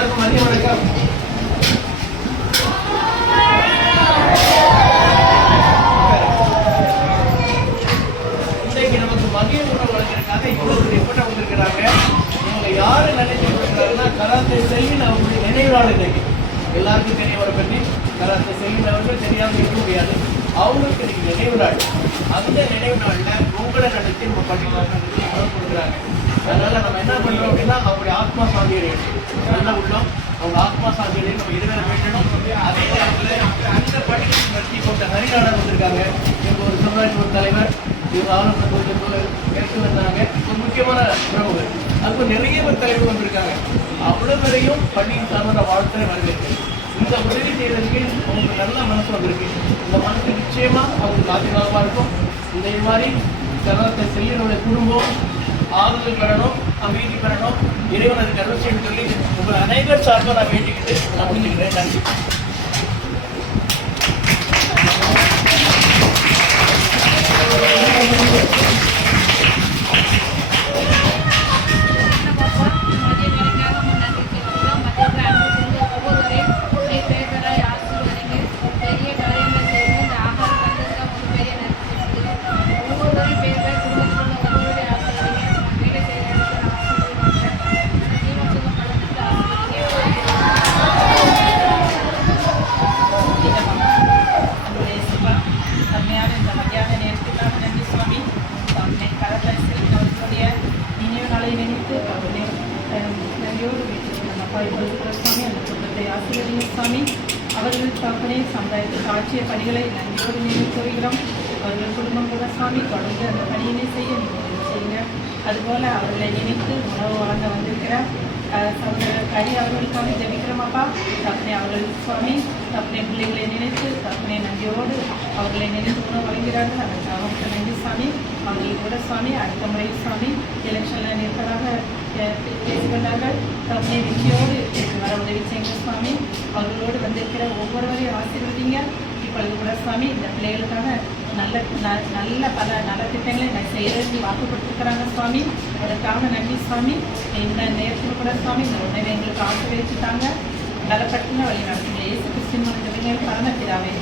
எல்லாருக்கும் மதிய வணக்கம். இன்றைக்கு நமக்கு மதிய உணவு வழங்குறதுக்காக இவ்வளவு எப்படி வந்திருக்கிறாங்க. இவங்க யாரு நினைச்சிட்டு இருக்கிறாங்கன்னா கராத்தே செல்வின் அவங்களுடைய நினைவு நாள் இன்னைக்கு. எல்லாருக்கும் தெரியவரை பற்றி கராத்தே செல்வின் அவர்கள் தெரியாமல் இருக்க முடியாது. அவங்களுக்கு இன்னைக்கு நினைவு நாள். அந்த நினைவு நாள்ல உங்களை நடத்தி நம்ம பள்ளிக்கூடத்துக்கு கொடுக்குறாங்க. அதனால நம்ம என்ன பண்றோம் அப்படின்னா அவங்களுடைய ஆத்மா சாந்தியை நல்ல உள்ளோம். அவங்க ஆத்மா சாந்தியை நம்ம இருவேற வேண்டணும். அதே நேரத்தில் அந்த பள்ளிக்கு நடத்தி கொண்ட ஹரிநாடன் வந்திருக்காங்க. இவங்க ஒரு சமுதாய தலைவர், இவங்க ஆலோசனை எடுத்து வந்தாங்க. ஒரு முக்கியமான உறவுகள், அதுக்கு நிறைய தலைவர் வந்திருக்காங்க. அவ்வளவு வரையும் பள்ளியின் சார்ந்த வாழ்த்தை வருகிறது. இந்த உதவி செய்வதற்கு உங்களுக்கு நல்ல மனசு வந்திருக்கு. இந்த மனசு நிச்சயமா அவங்களுக்கு ஆசீர்வாதமா இருக்கும். இதே மாதிரி கராத்தே செல்லினுடைய குடும்பம் ஆறுதல் பெறணும், அமைதி பெறணும், இறைவன் அது கருவ செய்யணும் சொல்லி உங்கள் அனைவர் சார்பாக நான் வேண்டிக்கிட்டு நான் முடிஞ்சுக்கிறேன். நன்றி. சுவாமி அவர்கள் தாக்கனே சமுதாயத்திற்கு ஆட்சிய பணிகளை நன்றியோடு நீங்கள் கூறுகிறோம். அவர்கள் குடும்பம் கூட சுவாமி தொடர்ந்து அந்த பணியினை செய்ய நீங்கள் செய்யுங்க. அதுபோல் அவர்களை நினைத்து உணவு வழங்க வந்திருக்கிற சகோதரர் கரி அவர்களுக்காக ஜெபிக்கிறோம். அப்பா தப்பனை அவர்கள் சுவாமி தப்பனை பிள்ளைகளை நினைத்து தப்பனை நன்றியோடு அவர்களை நினைத்து உணவு வழங்குகிறார்கள். அதற்காக நன்றி சுவாமி. அவர்கள் கூட சுவாமி அடுத்த முறை சுவாமி எலெக்ஷனில் நிற்பதாக பேசிக்கொண்டார்கள். தப்பனை வெற்றியோடு வர உதவி செய்யுங்க சுவாமி. அவர்களோடு வந்திருக்கிற ஒவ்வொருவரையும் ஆசீர்வதிங்க. இப்பொழுது கூட சுவாமி இந்த பிள்ளைகளுக்காக நல்ல பல நலத்திட்டங்களை செய்யறதுக்கு வாக்கு கொடுத்துருக்குறாங்க சுவாமி. அதற்காக நன்றி சுவாமி. இந்த நேரத்தில் கூட சுவாமி இந்த உணவை எங்களுக்கு ஆசீர்வதிச்சுட்டாங்க. நலப்பட்டுங்க வழி நடத்துங்க. இயேசு கிறிஸ்துவின் மூலம் பரமபிதாவே.